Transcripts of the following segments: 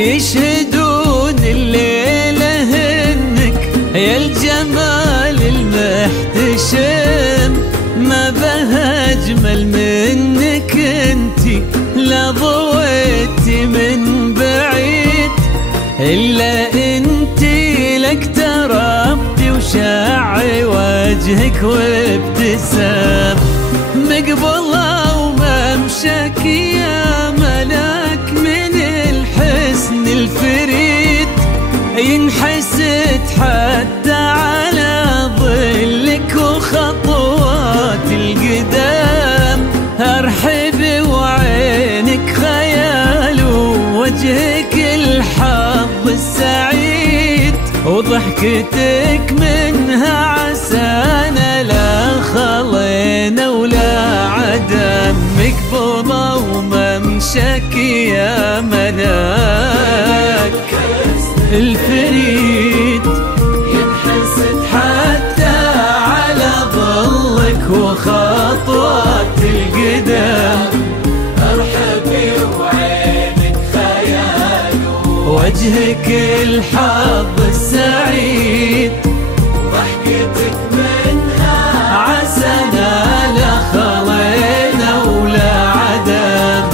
يشهدون الليلة إنك يا الجمال المحتشم، ما به أجمل منك انتي لا ضويتي من بعيد، إلا انتي لك تربتي وشاعي وجهك وابتسام، مقبلة وممشك يا ملاك من الحسن الفريد، ينحسد حتى على ظلك وخطوات القدام، أرحب وعينك خيال ووجهك الحظ السعيد، وضحكتك منها عسانا لا خلينا ولا عدم، مقبوضة وممشك يا ملاك الفريد، ينحسد حتى على ظلك وخطوات القدام، ارحبي وعينك خيال وجهك الحظ السعيد، ضحكتك منها عسنا لا خلينا ولا عدم.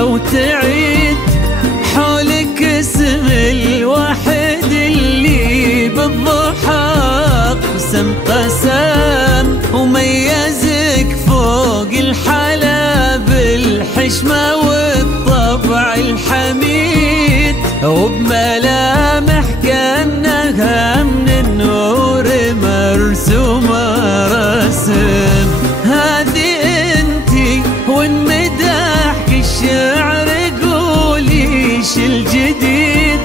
وتعيد حولك اسم الواحد اللي بالضحى قسم قسم، وميزك فوق الحلا بالحشمة والطبع الحميد، وبملامح كأنها من النور مرسومة رسم، هذه انتي وانمدحك الشعر قوليش الجديد،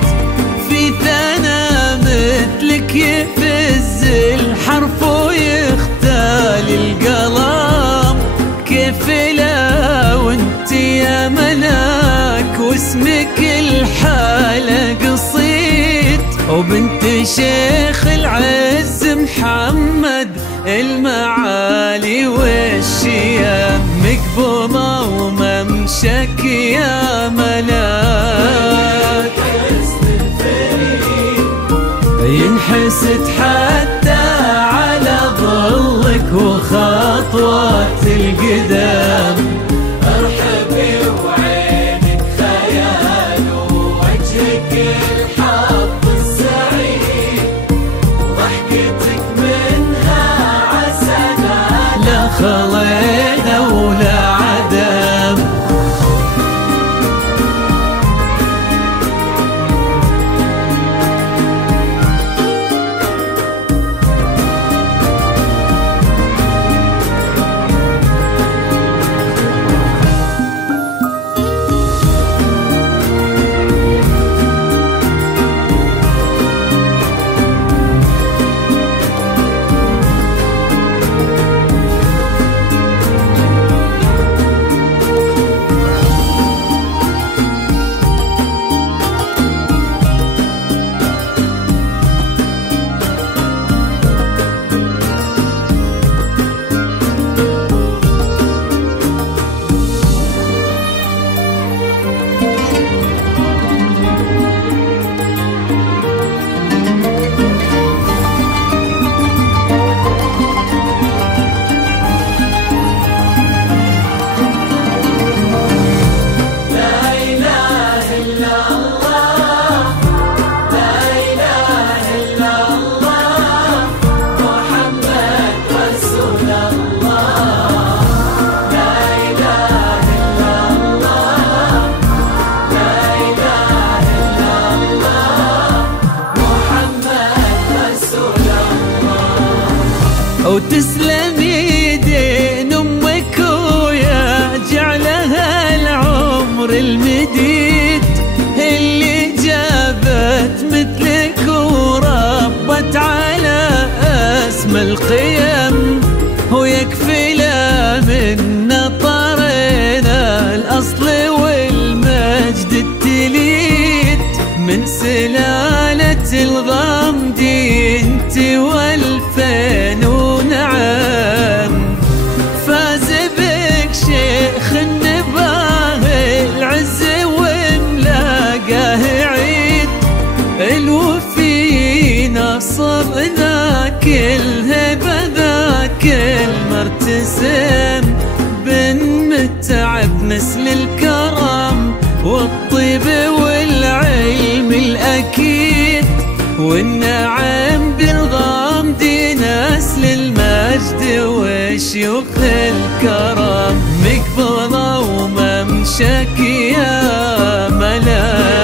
في ثنا مثلك يفز الحرف ويختال القلم، كيف لا وانتي يا ملاك واسمك الحالة قصيد، وبنت شيخ العز محمد المعالي والشيام، مقبوضة وممشك يا ملاك ينحسد حتى على ظلك وخطوات القدام، ارحبي وعينك خيال ووجهك الحظ السعيد، ضحكتك منها عسنا لا خلينا ولا عدم. وتسلم يدين أمك ويا جعلها العمر المديد اللي جابت مثلك وربت على اسم القيم، ويكفي لا من طرنا الأصل والمجد التليد من سلالة الغامدي انت والفين ونعم. فاز بك شيخ النباه العز وملاقاه عيد الوفي نصرنا كل هبه ذاك المرتسم بن متعب مثل الكرم والطيب والعلم الأكيد والنعم بالغامدي نسل المجد وشيوخ الكرم مقبضة وممشك يا ملاك.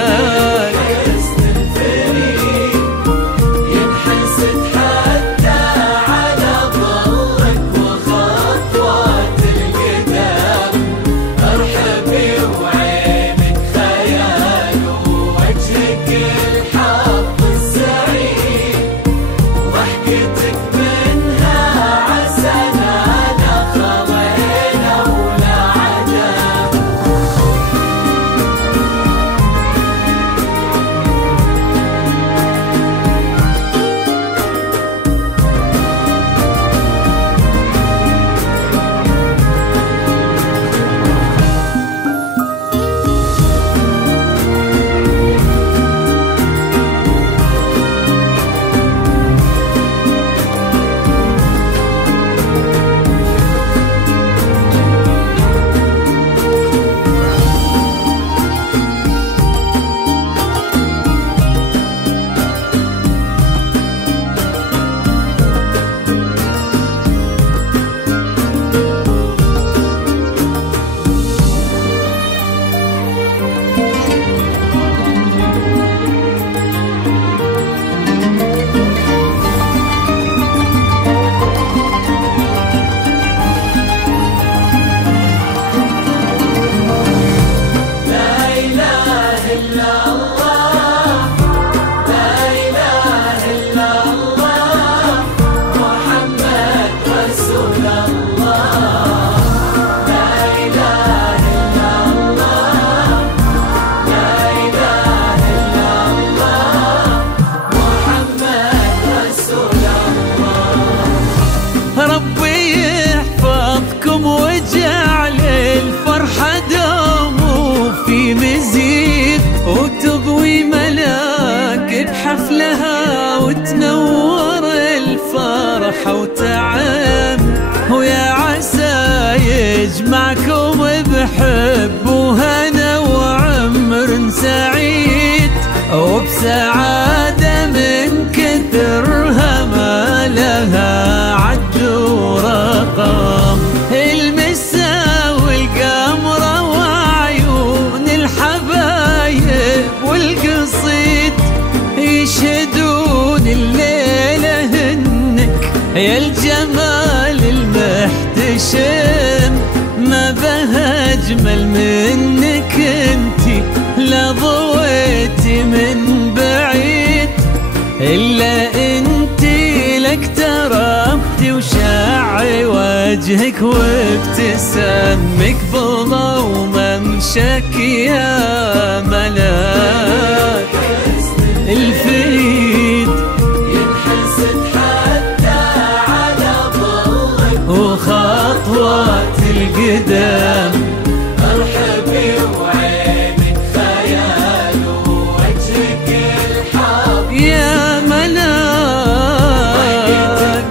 وتضوي ملاك بحفلها وتنور الفرحة وتعم، ويا عسى يجمعكم بحب وهنا وعمر سعيد وبسعادة من كثرها ما لها عد ورقم. المسا والقمرة وعيون الحبايب والقصيد يشهدون الليلة هنك يا الجمال المحتشم، ما بها أجمل منك انتي لا ضويتي من بعيد إلا انتي لك تربتي وشاعي وجهك وابتسامك بضا وممشك يا ملاك الفريد ينحسد حتى على ظلك وخطوات القدام مرحبي وعينك خيال ووجهك الحب يا ملاك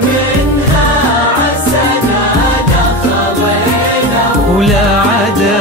منها عسى نادى خلينا ولا عدا